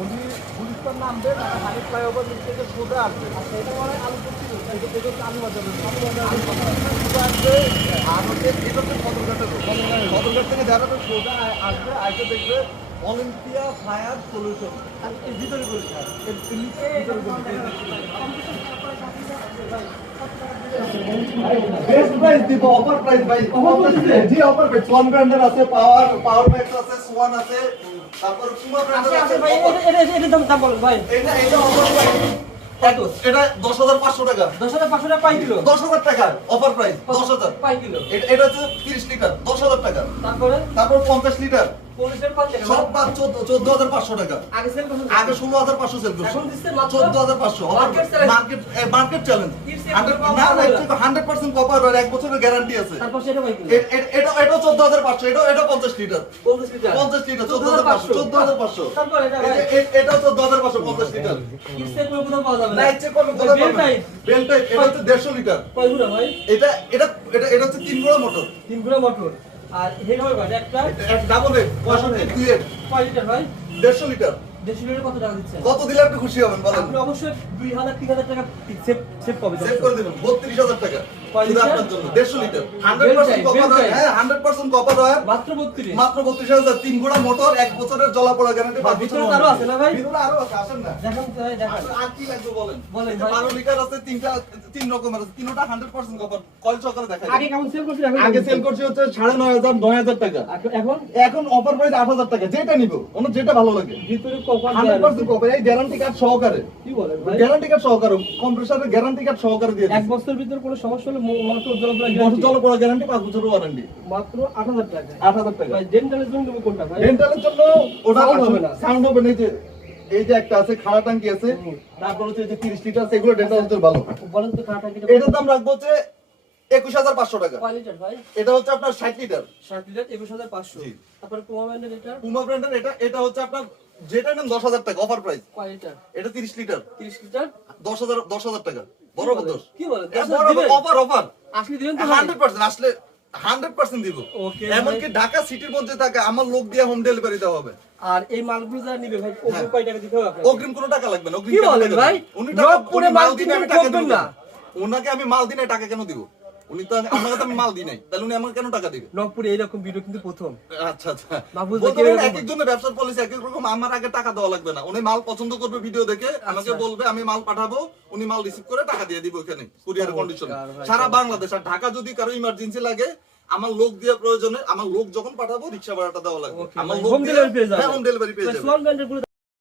উনি গুলিস্তান নামবে মানে হানিফ ফ্লাইওভার নিচ থেকে সোজা আসবে। আচ্ছা, এটা মানে আলু করতে এটা হচ্ছে আলু বাজার আসবে। আর হচ্ছে এটা হচ্ছে সদরঘাটের রোড। সদরঘাট থেকে যারা তো সোজা আসবে, আইসে দেখবে অলিম্পিয়া ফায়ার সলিউশন। আর এর ভিতরে বলছে এর নিচে ভিতরে বলছে বেস্ট প্রাইস দিব, অফার প্রাইস ভাই। জি অফার প্রাইস। সোয়ান ব্র্যান্ডের আছে, পাওয়ার ম্যাক্স আছে, সোয়ান আছে, তারপর পুমা ব্র্যান্ডের আছে ভাই। এটা দাম বলেন ভাই। এটা অফার প্রাইস কত? এটা 10500 টাকা। 10500 টাকা পাই কিলো। 10000 টাকা অফার প্রাইস। 10000 পাই কিলো। এটা হচ্ছে 30 লিটার 10000 টাকা। তারপর 50 লিটার সব বাদ 14500 টাকা। আগে 16500 সেল করছি, 14500 মার্কেট চ্যালেঞ্জ। 100% কপার আর 1 বছরের গ্যারান্টি আছে। এটা 14500, এটা 50 লিটার 50 লিটার 14500 এটা 14500 50 লিটার। না ইচ্ছে করবে কোথাও পাবেন। বেল টাইপ এটা হচ্ছে 150 লিটার। এটা এটা এটা এটা হচ্ছে 3 গোড়া মোটর। 3 গুড়া মোটর। আর হেড হবে ভাই একটা ডাবল হেড 65 দুই হেড। কয় লিটার ভাই? 150 লিটার। 150 লিটার কত টাকা দিচ্ছেন? কত দিলে আপনি খুশি হবেন বলেন? আপনি অবশ্যই 2000 3000 টাকা সেভ পাবেন। সেভ করে দিবেন 32000 টাকা। কয় শুধু লিটার? আপনার জন্য 150 লিটার 100% কপার হয়। হ্যাঁ 100% কপার হয়। মাত্র 32। মাত্র 32000। 3 গোড়া মোটর, 1 বছরের জ্বলা-পোড়া গ্যারান্টি। ভিতরে আরো আছে না ভাই? ভিতরে আরো আছে, আসেন না। দেখেন ভাই, দেখেন। আর কি লাগবে বলেন? বলেন এটা ভাই। 12 লিটার আছে, তিন রকমের আছে। তিনটা 100% কপার। কয়েল সহকারে দেখাই। আগে কেমন সেল করছেন? আগে সেল করছি হচ্ছে 9500 9000 টাকা। এখন এখন অফার প্রাইস 8000 টাকা। যেটা নিব, ওনার যেটা ভালো লাগে। ভিতরে কপার 100% কপার, এই গ্যারান্টি কার্ড সহকারে। কি বলেন ভাই? গ্যারান্টি কার্ড সহকারে, কম্প্রেসরের গ্যারান্টি কার্ড সহকারে দিয়ে এক বছরের ভিতরে কোনো সমস্যা হলে মোটর জ্বলা জ্বলা-পোড়া গ্যারান্টি, 5 বছরের ওয়ারেন্টি। মাত্র 8000 টাকা। 8000 টাকা। ভাই ডেন্টালের জন্য নেব কোনটা ভাই? ডেন্টালের জন্য ওটা Sound হবে না। সাউন্ড হবে না। এই যে একটা আছে খাড়া ট্যাঙ্কি আছে, তারপর হচ্ছে যে 30 লিটার আছে, এগুলো ডেন্টালের জন্য ভালো। বলেন তো কাটা কিটা এটার দাম রাখবো হচ্ছে 21500 টাকা। কয় লিটার ভাই? এটা হচ্ছে আপনার 60 লিটার 60 লিটার 21500। জি। তারপরে পুমা ব্র্যান্ডের লিটার পুমা ব্র্যান্ডের এটা হচ্ছে আপনার যেটা নেন 10000 টাকা অফার প্রাইস। কয় লিটার? এটা 30 লিটার 30 লিটার 10000 টাকা। বড় কত? কি বলেন? অফার আসলে দিবেন তো ভাই? 100% আসলে 100% দিব। ওকে এমনকি ঢাকা সিটির মধ্যে থাকে, আমার লোক দিয়ে হোম ডেলিভারি দেওয়া হবে। আর এই মালগুলো যারা নিবে ভাই ওকে কয় টাকা দিতে হবে আপনাকে? অগ্রিম কোনো টাকা লাগবে না। কি বলেন ভাই? রংপুরে মাল কিনতে আমি টাকা ঠকবেন দিব না। না। ওনাকে আমি মাল দিনে টাকা কেন দিব? উনি তো আমাকে তো আমি মাল দিই নাই, তাহলে উনি আমাকে কেন টাকা দিবে? রংপুরে এরকম ভিডিও কিন্তু প্রথম। আচ্ছা আচ্ছা, মাহফুজ বলতে ভাই পারেন কিরকম? এক একজনের ব্যবসার পলিসি এক এক রকম। আমার আগে টাকা দেওয়া লাগবে না। উনি মাল পছন্দ করবে, ভিডিও দেখে আমাকে বলবে, আমি মাল পাঠাবো, উনি মাল রিসিভ করে টাকা দিয়ে দিব এখানে কুরিয়ার কন্ডিশনে সারা বাংলাদেশ। আর ঢাকা যদি কারো ইমার্জেন্সি লাগে, আমার লোক দিয়ে প্রয়োজনে, আমার লোক যখন পাঠাবো রিকশা ভাড়াটা দেওয়া লাগবে। আমার লোক হোম ডেলিভারি পেয়ে যাবে। হোম ডেলিভারি পেয়ে যাবে। সোয়ান ব্র্যান্ডের